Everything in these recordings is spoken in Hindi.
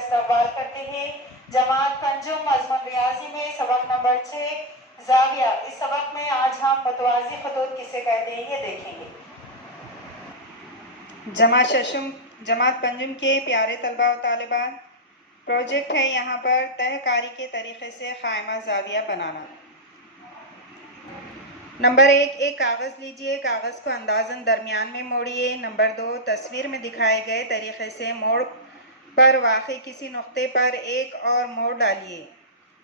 इस्तकबाल करते हैं। जमात पंजुम मज़मून रियाजी में सबक नंबर 6 ज़ाविया। इस सबक में आज हम मुतवाज़ी खतूत किसे कहते हैं ये देखेंगे। जमात पंजुम के प्यारे तलबा व तालिबात, प्रोजेक्ट है यहाँ पर तहकारी के तरीक़े से ख़ाइमा ज़ाविया बनाना। नंबर 1, एक कागज़ लीजिए, कागज़ को अंदाज़न दरमियान में मोड़िए। नंबर 2, तस्वीर में दिखाए गए तरीक़े से मोड़ पर वाक़ई किसी नुक़्ते पर एक और मोड़ डालिए।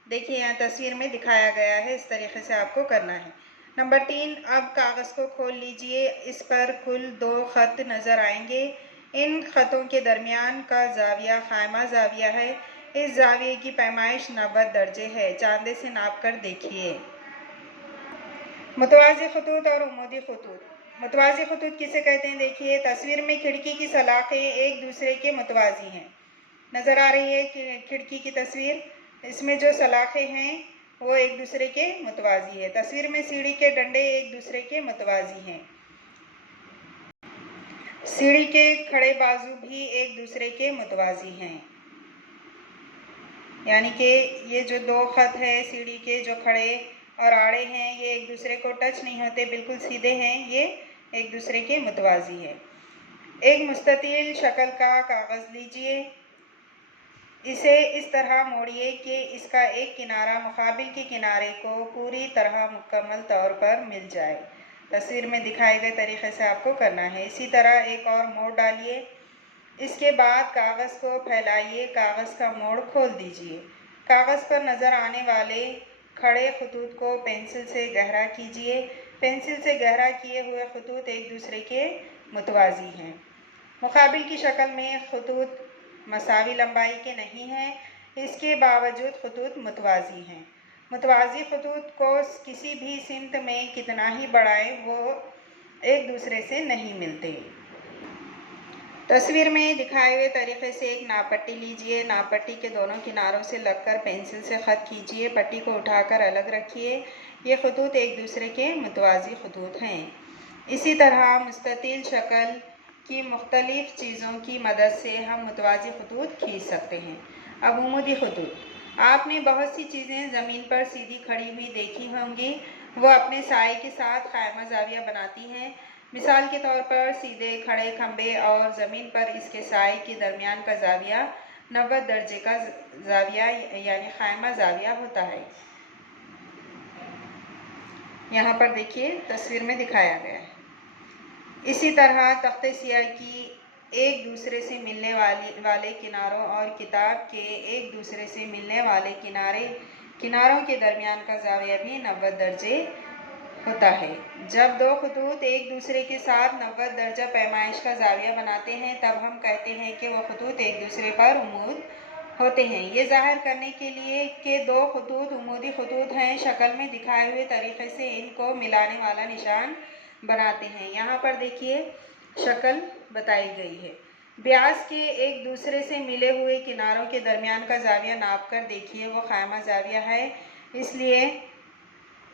देखिए यहाँ तस्वीर में दिखाया गया है, इस तरीक़े से आपको करना है। नंबर 3, अब कागज़ को खोल लीजिए। इस पर कुल 2 ख़त नज़र आएंगे। इन ख़तों के दरमियान का ज़ाविया ख़ाइमा ज़ाविया है। इस ज़ाविये की पैमाइश 90 दर्जे है। चांदे से नाप कर देखिए। मुतवाज़ी खतूत और उमूदी खतूत। मुतवाज़ी खतूत किसे कहते हैं? देखिए तस्वीर में खिड़की की सलाखें एक दूसरे के मुतवाज़ी हैं। नज़र आ रही है कि खिड़की की तस्वीर, इसमें जो सलाखें हैं वो एक दूसरे के मुतवाज़ी है। तस्वीर में सीढ़ी के डंडे एक दूसरे के मुतवाज़ी हैं। सीढ़ी के खड़े बाजू भी एक दूसरे के मुतवाज़ी हैं, यानी कि ये जो 2 ख़त है सीढ़ी के, जो खड़े और आड़े हैं, ये एक दूसरे को टच नहीं होते, बिल्कुल सीधे हैं, ये एक दूसरे के मुतवाज़ी है। एक मुस्ततील शक्ल का कागज़ लीजिए, इसे इस तरह मोड़िए कि इसका एक किनारा मुकाबिल के किनारे को पूरी तरह मुकम्मल तौर पर मिल जाए। तस्वीर में दिखाए गए तरीक़े से आपको करना है। इसी तरह एक और मोड़ डालिए। इसके बाद कागज़ को फैलाइए, कागज़ का मोड़ खोल दीजिए। कागज़ पर नज़र आने वाले खड़े खतूत को पेंसिल से गहरा कीजिए। पेंसिल से गहरा किए हुए खतूत एक दूसरे के मुतवाज़ी हैं। मुकाबिल की शक्ल में खतूत मसावी लंबाई के नहीं हैं, इसके बावजूद खतूत मुतवाज़ी हैं। मुतवाज़ी खतूत को किसी भी सिमत में कितना ही बढ़ाएं, वो एक दूसरे से नहीं मिलते। तस्वीर में दिखाए हुए तरीक़े से एक नाप पट्टी लीजिए। नाप पट्टी के दोनों किनारों से लगकर पेंसिल से ख़त कीजिए। पट्टी को उठाकर अलग रखिए। ये खतूत एक दूसरे के मुतवाज़ी खतूत हैं। इसी तरह मुस्ततील शक्ल की मुख्तलिफ़ चीज़ों की मदद से हम मुतवाज़ी खतूत खींच सकते हैं। अब उमूदी खतूत। आपने बहुत सी चीज़ें ज़मीन पर सीधी खड़ी हुई देखी होंगी, वो अपने साए के साथ ख़ाइमा ज़ाविया बनाती हैं। मिसाल के तौर पर सीधे खड़े खंबे और ज़मीन पर इसके साए के दरमियान का ज़ाविया 90 दर्जे का ज़ाविया यानी ख़ाइमा ज़ाविया होता है। यहाँ पर देखिए तस्वीर में दिखाया गया है। इसी तरह तख्ते सियाह की एक दूसरे से मिलने वाले किनारों और किताब के एक दूसरे से मिलने वाले किनारों के दरमियान का ज़ाविया भी 90 दर्जे होता है। जब 2 खतूत एक दूसरे के साथ 90 दर्जा पैमाइश का ज़ाविया बनाते हैं, तब हम कहते हैं कि वो खतूत एक दूसरे पर उमूद होते हैं। ये ज़ाहिर करने के लिए कि 2 खतूत उमूदी खतूत हैं, शक्ल में दिखाए हुए तरीक़े से इनको मिलाने वाला निशान बनाते हैं। यहाँ पर देखिए शक्ल बताई गई है। ब्यास के एक दूसरे से मिले हुए किनारों के दरमियान का ज़ाविया नाप कर देखिए, वो ख़ाइमा ज़ाविया है। इसलिए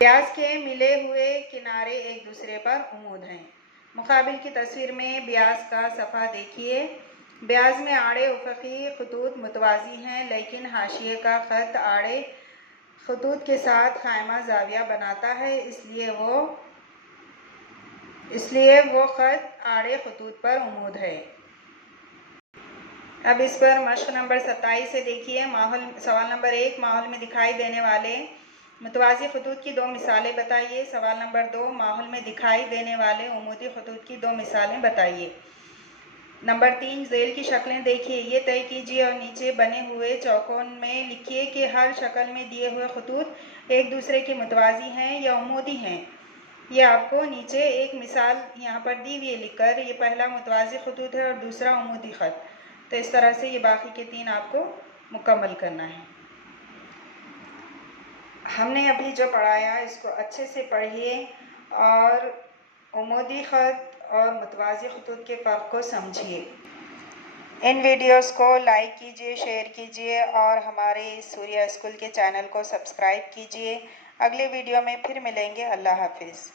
ब्यास के मिले हुए किनारे एक दूसरे पर उमूद हैं। मुकाबिल की तस्वीर में ब्यास का सफ़ा देखिए। ब्यास में आड़े उफ़क़ी खतूत मुतवाज़ी हैं, लेकिन हाशिए का ख़त आड़े खतूत के साथ ख़ाइमा ज़ाविया बनाता है, इसलिए वो ख़त आड़े खतूत पर उमूद है। अब इस पर मश्क नंबर 27 से देखिए। सवाल नंबर 1, माहौल में दिखाई देने वाले मुतवाज़ी खतूत की 2 मिसालें बताइए। सवाल नंबर 2, माहौल में दिखाई देने वाले उमूदी खतूत की 2 मिसालें बताइए। नंबर 3, ज़ेल की शक्लें देखिए, ये तय कीजिए और नीचे बने हुए चौकोन में लिखिए कि हर शक्ल में दिए हुए खतूत एक दूसरे के मुतवाज़ी हैं या उमूदी हैं। ये आपको नीचे एक मिसाल यहाँ पर दी हुई है लिखकर, ये पहला मुतवाज़ी खतूत है और दूसरा उमूदी ख़त। तो इस तरह से ये बाकी के 3 आपको मुकम्मल करना है। हमने अभी जो पढ़ाया इसको अच्छे से पढ़िए और उमूदी ख़त और मुतवाज़ी खतूत के फ़र्क को समझिए। इन वीडियोस को लाइक कीजिए, शेयर कीजिए और हमारे सूर्या स्कूल के चैनल को सब्सक्राइब कीजिए। अगले वीडियो में फिर मिलेंगे। अल्लाह हाफिज़।